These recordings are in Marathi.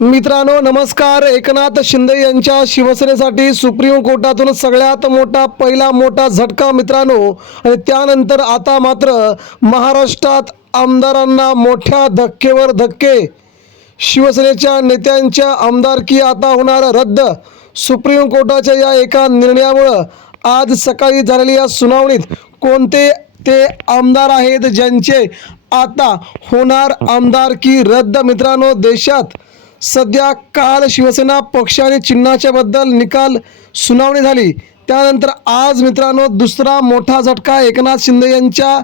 मित्रांनो नमस्कार. एकनाथ शिंदे यांच्या शिवसेनेसाठी सुप्रीम कोर्टातून सगळ्यात मोठा पहिला मोठा झटका मित्रांनो. आणि त्यानंतर आता मात्र महाराष्ट्रात आमदारांना मोठ्या धक्केवर धक्के. शिवसेनेच्या नेत्यांच्या आमदारकी आता होणार रद्द. सुप्रीम कोर्टाच्या या एका निर्णयामुळे आज सकाळी झालेल्या या सुनावणीत कोणते ते आमदार आहेत ज्यांचे आता होणार आमदारकी रद्द. मित्रांनो देशात सध्या काल शिवसेना पक्ष आणि चिन्हाच्या बद्दल निकाल सुनावणी झाली. त्यानंतर आज मित्रांनो दुसरा मोठा झटका एकनाथ शिंदे यांच्या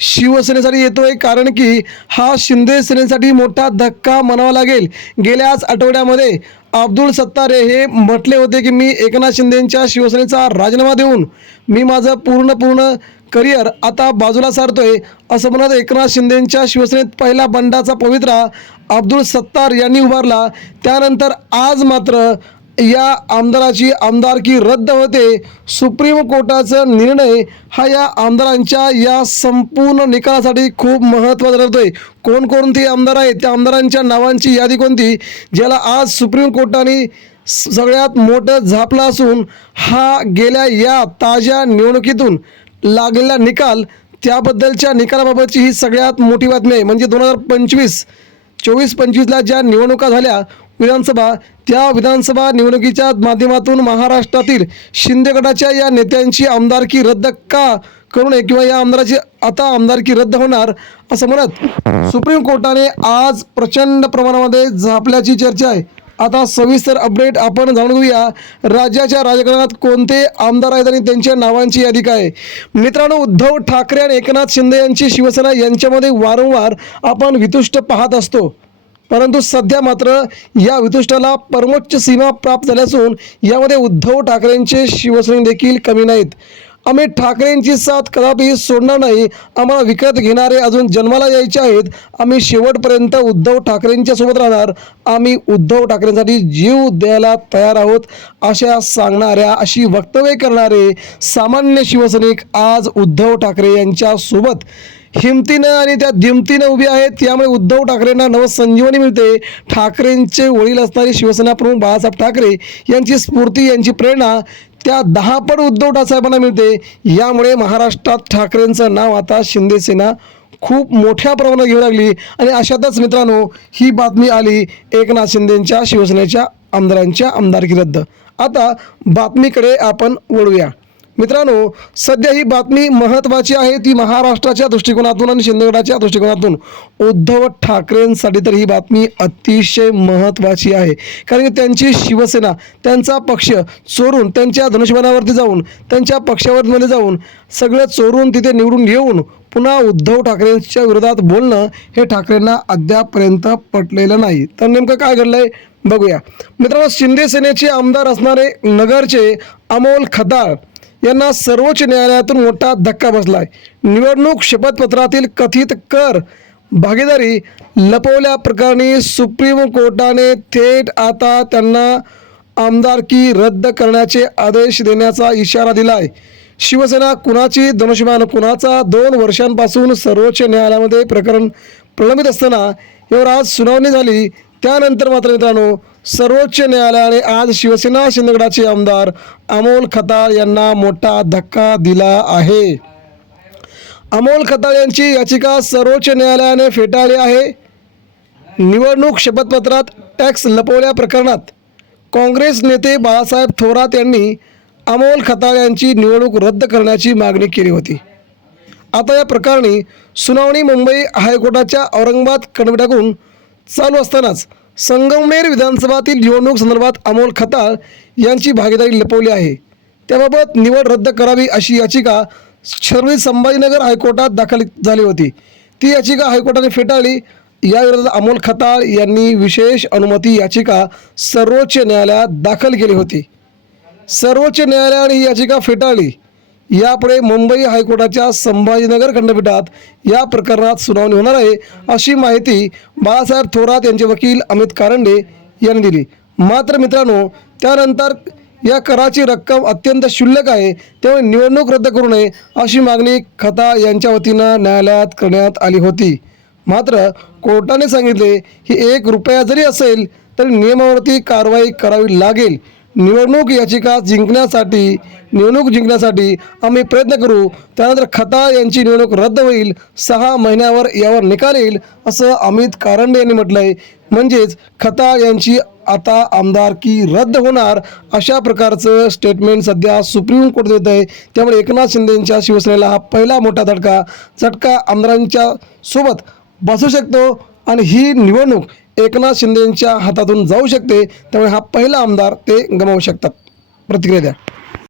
शिवसेनेसाठी येतोय. कारण की हा शिंदे सेनेसाठी मोठा धक्का म्हणावा लागेल. गेल्याच आठवड्यामध्ये अब्दुल सत्तार हे म्हटले होते की मी एकनाथ शिंदेंच्या शिवसेनेचा राजीनामा देऊन मी माझं पूर्ण करिअर आता बाजूला सारतोय असं म्हणत एकनाथ शिंदेंच्या शिवसेनेत पहिला बंडाचा पवित्रा अब्दुल सत्तार यांनी उभारला. त्यानंतर आज मात्र या आमदाराची आमदारकी रद्द होते. सुप्रीम कोर्टाचा निर्णय हा या आमदारांच्या या संपूर्ण निकालासाठी खूप महत्त्वाचा ठरतोय. कोणकोणते आमदार आहेत त्या आमदारांच्या नावांची यादी कोणती ज्याला आज सुप्रीम कोर्टाने सगळ्यात मोठं झापलं असून हा गेल्या या ताज्या निवडणुकीतून लागलेला निकाल त्याबद्दलच्या निकालाबाबतची ही सगळ्यात मोठी बातमी आहे. म्हणजे 2024-25ला ज्या निवडणुका झाल्या विधानसभा त्या विधानसभा निवडणुकीच्या माध्यमातून महाराष्ट्रातील शिंदे गटाच्या या नेत्यांची आमदारकी रद्द का करू नये किंवा या आमदाराची आता आमदारकी रद्द होणार असं म्हणत सुप्रीम कोर्टाने आज प्रचंड प्रमाणामध्ये झापल्याची चर्चा आहे. आता सविस्तर अपडेट आपण जाणून घेऊया. राज्याच्या राजकारणात कोणते आमदार आहेत आणि त्यांच्या नावांची यादी काय आहे. मित्रांनो उद्धव ठाकरे आणि एकनाथ शिंदे यांची शिवसेना यांच्यामध्ये वारंवार आपण वितुष्ट पाहत असतो. परंतु सध्या मात्र या वितुष्टाला परमोच्च सीमा प्राप्त झाली असून यामध्ये उद्धव ठाकरेंचे शिवसैनिक देखील कमी नाहीत. आम्ही ठाकरेंची साथ कदापि सोडणार नाही. आम्हाला विकत घेणारे अजून जन्माला यायचे आहेत. आम्ही शेवटपर्यंत उद्धव ठाकरेंच्या सोबत राहणार. आम्ही उद्धव ठाकरेंसाठी जीव द्यायला तयार आहोत अशी वक्तव्य करणारे सामान्य शिवसैनिक आज उद्धव ठाकरे यांच्या सोबत हिमतीनं आणि त्या दिमतीनं उभी आहेत. त्यामुळे उद्धव ठाकरेंना नवसंजीवनी मिळते. ठाकरेंचे वडील असणारे शिवसेना प्रमुख बाळासाहेब ठाकरे यांची स्फूर्ती यांची प्रेरणा त्या 10 पट उद्धव साहेबांना मिळते. यामुळे महाराष्ट्रात ठाकरेंचं नाव आता शिंदे सेना खूप मोठ्या प्रमाणात घेऊ लागली. आणि अशातच मित्रांनो ही बातमी आली एकनाथ शिंदेंच्या शिवसेनेच्या आमदारांच्या आमदारकी रद्द. आता बातमीकडे आपण वळूया. मित्रांनो सध्या ही बातमी महत्त्वाची आहे. ती महाराष्ट्राच्या दृष्टिकोनातून आणि शिंदे गटाच्या दृष्टिकोनातून उद्धव ठाकरेंसाठी तर ही बातमी अतिशय महत्त्वाची आहे. कारण की त्यांची शिवसेना त्यांचा पक्ष चोरून त्यांच्या धनुष्यबाणावरती जाऊन त्यांच्या पक्षावरती जाऊन सगळं चोरून तिथे निवडून येऊन पुन्हा उद्धव ठाकरेंच्या विरोधात बोलणं हे ठाकरेंना अद्यापपर्यंत पटलेलं नाही. तर नेमकं काय घडलंय बघूया. मित्रांनो शिंदे सेनेचे आमदार असणारे नगरचे अमोल खताळ यांना सर्वोच्च न्यायालयातून मोठा धक्का बसलाय. निवडणूक शपथपत्रातील कथित कर भागीदारी लपवल्याप्रकरणी सुप्रीम कोर्टाने थेट आता त्यांना आमदारकी रद्द करण्याचे आदेश देण्याचा इशारा दिलाय. शिवसेना कुणाची धनुष्यबाण कुणाचा 2 वर्षांपासून सर्वोच्च न्यायालयामध्ये प्रकरण प्रलंबित असताना यावर आज सुनावणी झाली. त्यानंतर मात्र मित्रांनो सर्वोच्च न्यायालयाने आज शिवसेना शिंदे गटाचे आमदार अमोल खताळ यांना मोठा धक्का दिला आहे. अमोल खताळ यांची याचिका सर्वोच्च न्यायालयाने फेटाळली आहे. निवडणूक शपथपत्रात टॅक्स लपवल्या प्रकरणात काँग्रेस नेते बाळासाहेब थोरात यांनी अमोल खताळ यांची निवडणूक रद्द करण्याची मागणी केली होती. आता या प्रकरणी सुनावणी मुंबई हायकोर्टाच्या औरंगाबाद खंडपीठाकडून चालू असतानाच संगमनेर विधानसभातील निवडणूक संदर्भात अमोल खताळ यांची भागीदारी लपवली आहे. त्याबाबत निवड रद्द करावी अशी याचिका छत्रपती संभाजीनगर हायकोर्टात दाखल झाली होती. ती याचिका हायकोर्टाने फेटाळली. याविरोधात अमोल खताळ यांनी विशेष अनुमती याचिका सर्वोच्च न्यायालयात दाखल केली होती. सर्वोच्च न्यायालयाने ही याचिका फेटाळली. यापुढे मुंबई हायकोर्टाच्या संभाजीनगर खंडपीठात या प्रकरणात सुनावणी होणार आहे अशी माहिती बाळासाहेब थोरात यांचे वकील अमित कारंडे यांनी दिली. मात्र मित्रांनो त्यानंतर या कराची रक्कम अत्यंत क्षुल्लक आहे त्यामुळे निवडणूक रद्द करू नये अशी मागणी खताळ यांच्या वतीनं न्यायालयात करण्यात आली होती. मात्र कोर्टाने सांगितले की 1 रुपया जरी असेल तर नियमावरती कारवाई करावी लागेल. निवडणूक जिंकण्यासाठी आम्ही प्रयत्न करू. त्यानंतर खताळ यांची निवडणूक रद्द होईल. 6 महिन्यावर यावर निकाल येईल असं अमित कारंडे यांनी म्हटलं आहे. म्हणजेच खताळ यांची आता आमदारकी रद्द होणार अशा प्रकारचं स्टेटमेंट सध्या सुप्रीम कोर्ट देत आहे. त्यामुळे एकनाथ शिंदेंच्या शिवसेनेला हा पहिला मोठा झटका आमदारांच्या सोबत बसू शकतो आणि ही निवडणूक एकनाथ शिंदेंच्या हातातून जाऊ शकते. त्यामुळे हा पहिला आमदार ते गमावू शकतात. प्रतिक्रिया द्या.